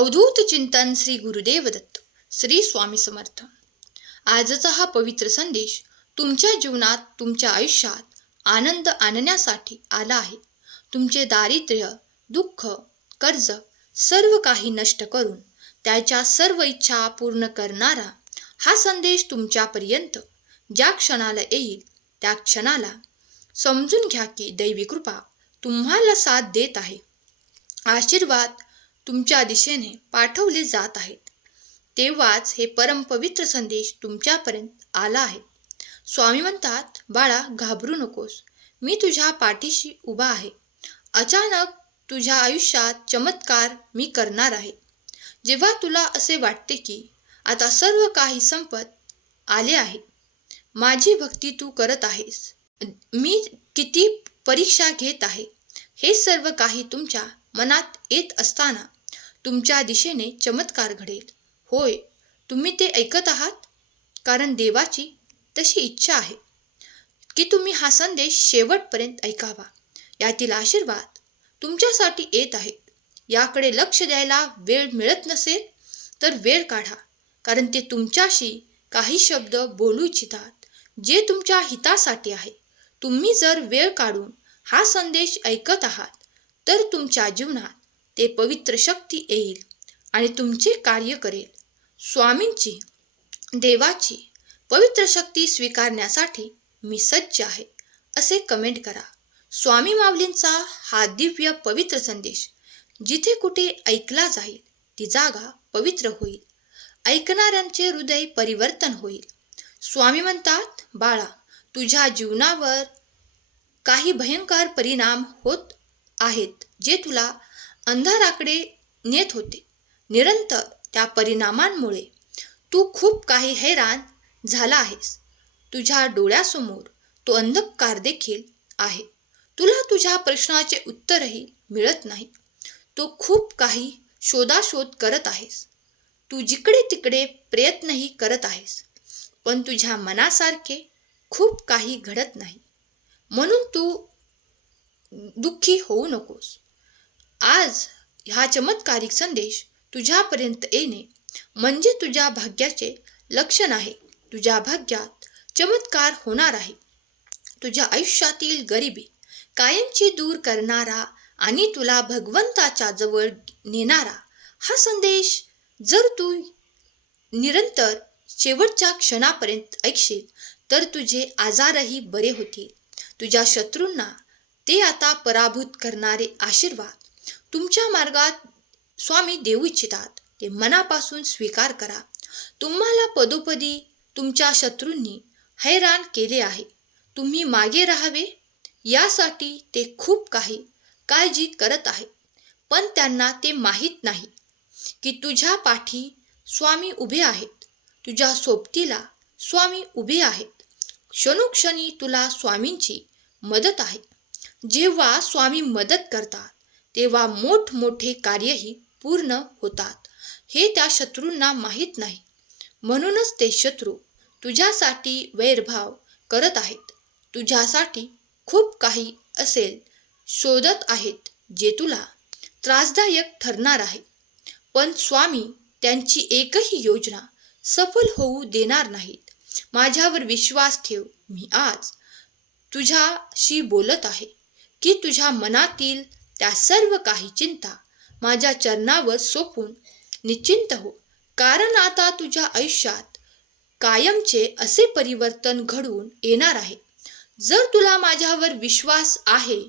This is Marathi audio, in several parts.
अवधूत चिंतन श्री गुरुदेव दत्त श्री स्वामी समर्थ. आजचा हा पवित्र संदेश तुमच्या जीवनात तुमच्या आयुष्यात आनंद आणण्यासाठी आला आहे. तुमचे दारिद्र्य दुःख कर्ज सर्व काही नष्ट करून त्याच्या सर्व इच्छा पूर्ण करणारा हा संदेश तुमच्यापर्यंत ज्या क्षणाला येईल त्या क्षणाला समजून घ्या की दैवी कृपा तुम्हाला साथ देत आहे. आशीर्वाद तुमच्या दिशेने पाठवले जात आहेत. तेव्हाच हे परमपवित्र संदेश तुमच्यापर्यंत आला आहे. स्वामी म्हणतात बाळा घाबरू नकोस. मी तुझ्या पाठीशी उभा आहे. अचानक तुझ्या आयुष्यात चमत्कार मी करणार आहे. जेव्हा तुला असे वाटते की आता सर्व काही संपत आले आहे माझी भक्ती तू करत आहेस. मी किती परीक्षा घेत आहे हे सर्व काही तुमच्या मनात येत असताना तुमच्या दिशेने चमत्कार घडेल. होय तुम्ही ते ऐकत आहात? कारण देवाची तशी इच्छा आहे की तुम्ही हा संदेश शेवटपर्यंत ऐकावा. यातील आशीर्वाद तुमच्यासाठी येत आहेत. याकडे लक्ष द्यायला वेळ मिळत नसेल तर वेळ काढा कारण ते तुमच्याशी काही शब्द बोलू इच्छितात जे तुमच्या हितासाठी आहे. तुम्ही जर वेळ काढून हा संदेश ऐकत आहात तर तुमच्या जीवनात ते पवित्र शक्ती येईल आणि तुमचे कार्य करेल. स्वामींची देवाची पवित्र शक्ती स्वीकारण्यासाठी मी सज्ज आहे असे कमेंट करा. स्वामी माऊलींचा हा दिव्य पवित्र संदेश जिथे कुठे ऐकला जाईल ती जागा पवित्र होईल. ऐकणाऱ्यांचे हृदय परिवर्तन होईल. स्वामी म्हणतात बाळा तुझ्या जीवनावर काही भयंकर परिणाम होत आहेत जे तुला अंधाराकडे नेत होते. निरंतर त्या परिणामांमुळे तू खूप काही हैराण झाला आहेस. तुझ्या डोळ्यासमोर तो अंधकार देखील आहे. तुला तुझ्या प्रश्नाचे उत्तरही मिळत नाही. तो खूप काही शोधाशोध करत आहेस. तू जिकडे तिकडे प्रयत्नही करत आहेस पण तुझ्या मनासारखे खूप काही घडत नाही. म्हणून तू दुःखी होऊ नकोस. आज हा चमत्कारिक संदेश तुझ्यापर्यंत येणे म्हणजे तुझ्या भाग्याचे लक्षण आहे. तुझ्या भाग्यात चमत्कार होणार आहे. तुझ्या आयुष्यातील गरिबी कायमची दूर करणारा आणि तुला भगवंताच्या जवळ नेणारा हा संदेश जर तू निरंतर शेवटच्या क्षणापर्यंत ऐकशील तर तुझे आजारही बरे होतील. तुझ्या शत्रूंना ते आता पराभूत करणारे आशीर्वाद तुमच्या मार्गात स्वामी देऊ इच्छितात. ते मनापासून स्वीकार करा. तुम्हाला पदोपदी तुमच्या शत्रूंनी हैराण केले आहे. तुम्ही मागे राहावे. यासाठी ते खूप काही काळजी करत आहे. पण त्यांना ते माहीत नाही की तुझ्या पाठी स्वामी उभे आहेत. तुझ्या सोबतीला स्वामी उभे आहेत. क्षणोक्षणी तुला स्वामींची मदत आहे. जेव्हा स्वामी मदत करतात तेव्हा मोठमोठे कार्यही पूर्ण होतात. हे त्या शत्रूंना माहीत नाही. म्हणूनच ते शत्रू तुझ्यासाठी वैरभाव करत आहेत. तुझ्यासाठी खूप काही असेल शोधत आहेत जे तुला त्रासदायक ठरणार आहे. पण स्वामी त्यांची एकही योजना सफल होऊ देणार नाहीत. माझ्यावर विश्वास ठेव मी आज तुझ्याशी बोलत आहे. की तुझ्या मनातील त्या सर्व काही चिंता माझ्या चरणावर सोपून निश्चिंत हो. कारण आता तुझ्या आयुष्यात कायमचे असे परिवर्तन घडवून येणार आहे. जर तुला माझ्यावर विश्वास आहे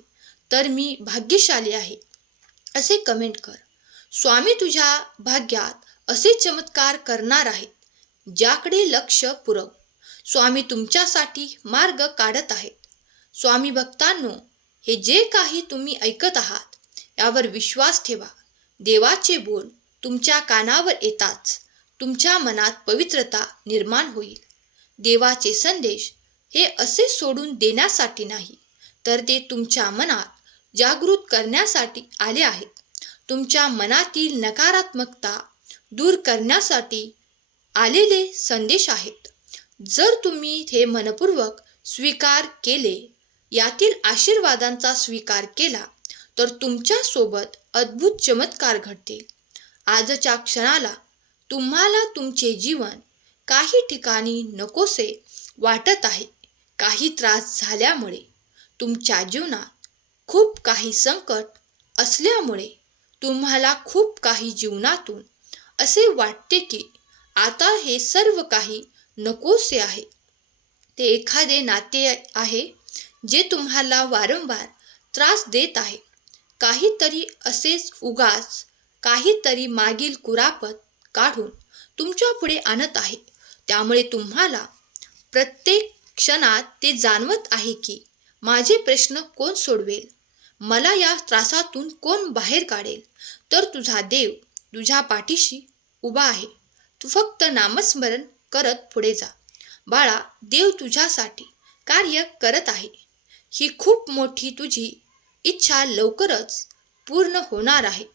तर मी भाग्यशाली आहे असे कमेंट कर. स्वामी तुझ्या भाग्यात असे चमत्कार करणार आहेत ज्याकडे लक्ष पुरव. स्वामी तुमच्यासाठी मार्ग काढत आहेत. स्वामी भक्तांनो हे जे काही तुम्ही ऐकत आहात यावर विश्वास ठेवा. देवाचे बोल तुमच्या कानावर येताच तुमच्या मनात पवित्रता निर्माण होईल. देवाचे संदेश हे असे सोडून देण्यासाठी नाही तर ते तुमच्या मनात जागृत करण्यासाठी आले आहेत. तुमच्या मनातील नकारात्मकता दूर करण्यासाठी आलेले संदेश आहेत. जर तुम्ही हे मनपूर्वक स्वीकार केले यातील आशीर्वादांचा स्वीकार केला तर तुमच्यासोबत अद्भुत चमत्कार घडतील. आजच्या क्षणाला तुम्हाला तुमचे जीवन काही ठिकाणी नकोसे वाटत आहे. काही त्रास झाल्यामुळे तुमच्या जीवनात खूप काही संकट असल्यामुळे तुम्हाला खूप काही जीवनातून असे वाटते की आता हे सर्व काही नकोसे आहे. ते एखादे नाते आहे जे तुम्हाला वारंवार त्रास देत आहे. काहीतरी असेच उगाच काहीतरी मागील कुरापत काढून तुमच्यापुढे आणत आहे. त्यामुळे तुम्हाला प्रत्येक क्षणात ते जाणवत आहे की माझे प्रश्न कोण सोडवेल? मला या त्रासातून कोण बाहेर काढेल? तर तुझा देव तुझ्या पाठीशी उभा आहे. तू फक्त नामस्मरण करत पुढे जा. बाळा देव तुझ्यासाठी कार्य करत आहे. ही खूप मोठी तुझी इच्छा लवकरच पूर्ण होणार आहे.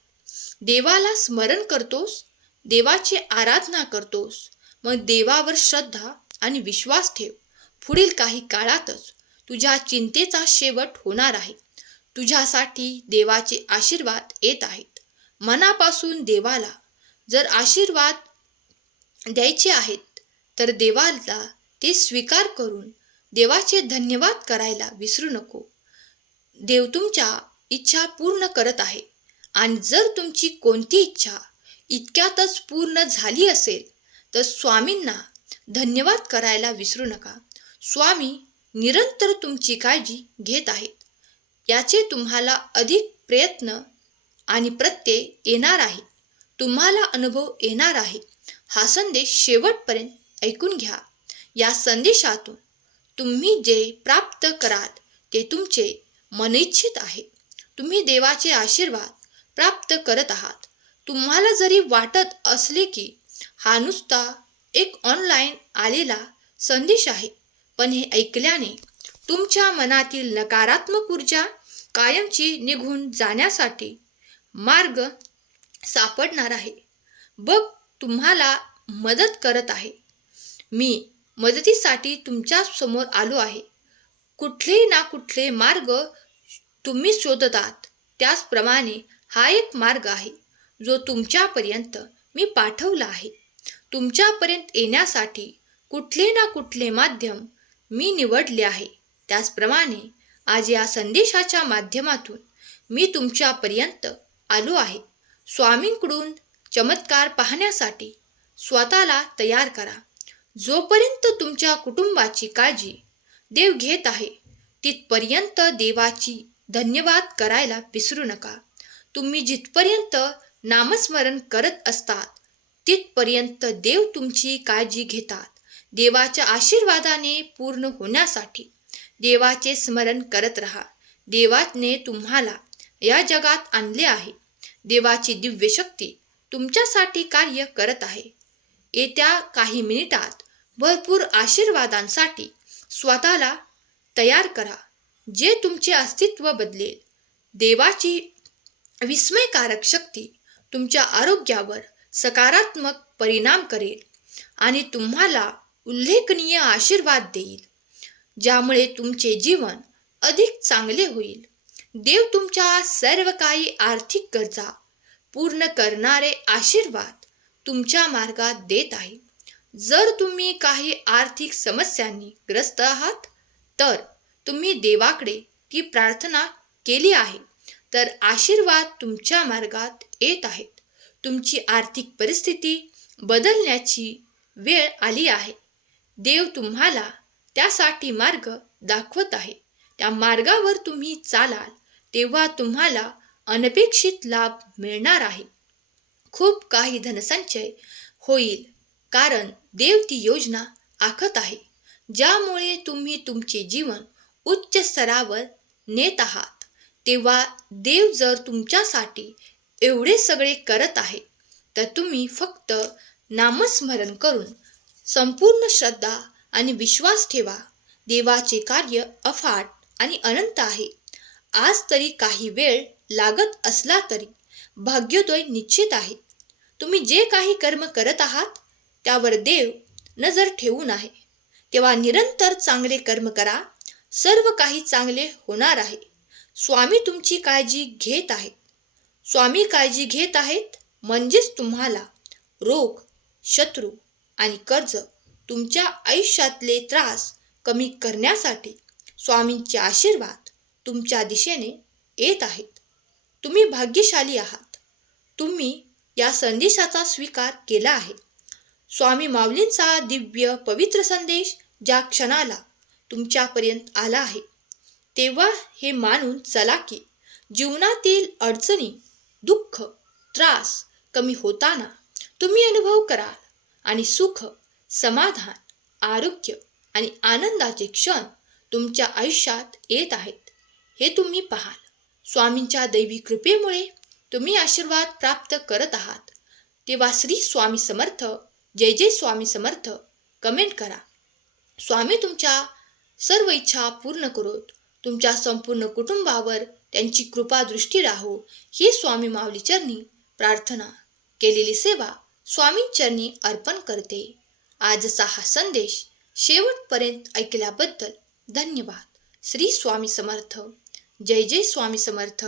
देवाला स्मरण करतोस देवाची आराधना करतोस मग देवावर श्रद्धा आणि विश्वास ठेव. पुढील काही काळातच तुझ्या चिंतेचा शेवट होणार आहे. तुझ्यासाठी देवाचे आशीर्वाद येत आहेत. मनापासून देवाला जर आशीर्वाद द्यायचे आहेत तर देवाला ते स्वीकार करून देवाचे धन्यवाद करायला विसरू नको. देव तुमच्या इच्छा पूर्ण करत आहे. आणि जर तुमची कोणती इच्छा इतक्यातच पूर्ण झाली असेल तर स्वामींना धन्यवाद करायला विसरू नका. स्वामी निरंतर तुमची काळजी घेत आहेत. याचे तुम्हाला अधिक प्रयत्न आणि प्रत्यय येणार आहे. तुम्हाला अनुभव येणार आहे. हा संदेश शेवटपर्यंत ऐकून घ्या. या संदेशातून तुम्ही जे प्राप्त कराल ते तुमचे मनइच्छित आहे. तुम्ही देवाचे आशीर्वाद प्राप्त करत आहात. तुम्हाला जरी वाटत असले की हा नुसता एक ऑनलाईन आलेला संदेश आहे पण हे ऐकल्याने तुमच्या मनातील नकारात्मक ऊर्जा कायमची निघून जाण्यासाठी मार्ग सापडणार आहे. बघ तुम्हाला मदत करत आहे. मी मदतीसाठी तुमच्यासमोर आलो आहे. कुठले ना कुठले मार्ग तुम्ही शोधतात. त्याचप्रमाणे हा एक मार्ग आहे जो तुमच्यापर्यंत मी पाठवला आहे. तुमच्यापर्यंत येण्यासाठी कुठले ना कुठले माध्यम मी निवडले आहे. त्याचप्रमाणे आज या संदेशाच्या माध्यमातून मी तुमच्यापर्यंत आलो आहे. स्वामींकडून चमत्कार पाहण्यासाठी स्वतःला तयार करा. जोपर्यंत तुमच्या कुटुंबाची काळजी देव घेत आहे तिथपर्यंत देवाची धन्यवाद करायला विसरू नका. तुम्ही जिथपर्यंत नामस्मरण करत असतात तिथपर्यंत देव तुमची काळजी घेतात. देवाच्या आशीर्वादाने पूर्ण होण्यासाठी देवाचे स्मरण करत राहा. देवाने तुम्हाला या जगात आणले आहे. देवाची दिव्य शक्ती तुमच्यासाठी कार्य करत आहे. येत्या काही मिनिटात भरपूर आशीर्वादांसाठी स्वतःला तयार करा. जे तुमचे अस्तित्व बदलेल. देवाची विस्मयकारक शक्ती तुमच्या आरोग्यावर सकारात्मक परिणाम करेल आणि तुम्हाला उल्लेखनीय आशीर्वाद देईल. ज्यामुळे तुमचे जीवन अधिक चांगले होईल. देव तुमच्या सर्व काही आर्थिक गरजा पूर्ण करणारे आशीर्वाद तुमच्या मार्गात देत आहे जर तुम्ही काही आर्थिक समस्यांनी ग्रस्त आहात तर तुम्ही देवाकडे ती प्रार्थना केली आहे. तर आशीर्वाद तुमच्या मार्गात येत आहेत. तुमची आर्थिक परिस्थिती बदलण्याची वेळ आली आहे. देव तुम्हाला त्यासाठी मार्ग दाखवत आहे. त्या मार्गावर तुम्ही चालाल तेव्हा तुम्हाला अनपेक्षित लाभ मिळणार आहे. खूप काही धनसंचय होईल. कारण देव ती योजना आखत आहे ज्यामुळे तुम्ही तुमचे जीवन उच्च स्तरावर नेत आहात. तेव्हा देव जर तुमच्यासाठी एवढे सगळे करत आहे तर तुम्ही फक्त नामस्मरण करून संपूर्ण श्रद्धा आणि विश्वास ठेवा. देवाचे कार्य अफाट आणि अनंत आहे. आज तरी काही वेळ लागत असला तरी भाग्योदय निश्चित आहे. तुम्ही जे काही कर्म करत आहात त्यावर देव नजर ठेवून आहे. तेव्हा निरंतर चांगले कर्म करा. सर्व काही चांगले होणार आहे. स्वामी तुमची काळजी घेत आहेत. स्वामी काळजी घेत आहेत म्हणजेच तुम्हाला रोग शत्रू आणि कर्ज तुमच्या आयुष्यातले त्रास कमी करण्यासाठी स्वामींचे आशीर्वाद तुमच्या दिशेने येत आहेत. तुम्ही भाग्यशाली आहात. तुम्ही या संदेशाचा स्वीकार केला आहे. स्वामी माऊलींचा दिव्य पवित्र संदेश ज्या क्षणाला तुमच्यापर्यंत आला आहे तेव्हा हे मानून चला की जीवनातील अडचणी दुःख त्रास कमी होताना तुम्ही अनुभव कराल आणि सुख समाधान आरोग्य आणि आनंदाचे क्षण तुमच्या आयुष्यात येत आहेत. हे तुम्ही पाहाल. स्वामींच्या दैवी कृपेमुळे तुम्ही आशीर्वाद प्राप्त करत आहात. तेव्हा श्री स्वामी समर्थ जय जय स्वामी समर्थ. कमेंट करा. स्वामी तुमच्या सर्व इच्छा पूर्ण करोत. तुमच्या संपूर्ण कुटुंबावर त्यांची कृपा दृष्टी राहो. ही स्वामी माऊली चरणी प्रार्थना केलेली सेवा स्वामींचरणी अर्पण करते. आजचा हा संदेश शेवटपर्यंत ऐकल्याबद्दल धन्यवाद. श्री स्वामी समर्थ. जय जय स्वामी समर्थ.